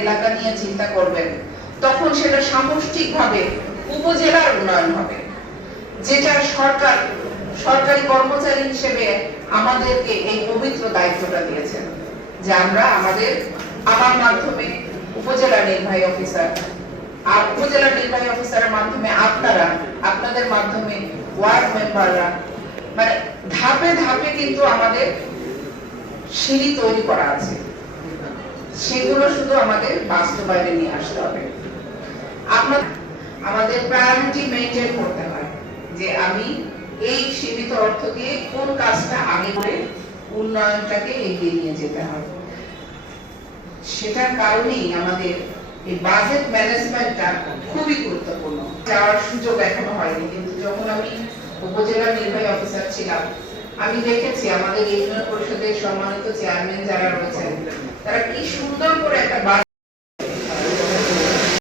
এলাকা নিয়ে চিন্তা করবেন, তখন সেটা সামষ্টিকভাবে উপজেলার উন্নয়ন হবে। যেটা সরকার, সরকারি কর্মচারী হিসেবে আমাদেরকে এই পবিত্র দায়িত্বটা দিয়েছেন, যে আমরা আমাদের আমার মাধ্যমে উপজেলা নির্বাহী অফিসার, আর উপজেলা নির্বাহী অফিসারের মাধ্যমে আপনারা, আপনাদের মাধ্যমে ওয়ার্ড মেম্বাররা মানে ধাপে ধাপে কিন্তু আমাদের সিঁড়ি তৈরি করা আছে। সেগুলো শুধু আমাদের বাস্তবায়নে নিয়ে আসতে হবে। আপনার, আমাদের প্রায়োরিটি মেনটেন করতে হয় যে আমি এই সীমিত অর্থ দিয়ে কোন কাজটা আগে করে উন্নয়নটাকে এগিয়ে নিয়ে যেতে হবে সেটার কারণেই আমাদের এই বাজেট ম্যানেজমেন্টটা খুবই গুরুত্বপূর্ণ। যাওয়ার সুযোগ এখনও হয়নি, কিন্তু যখন আমি উপজেলা নির্বাহী অফিসার ছিলাম, আমি দেখেছি আমাদের ইউনিয়ন পরিষদের সম্মানিত চেয়ারম্যান যারা রয়েছেন তারা কি সুন্দর করে একটা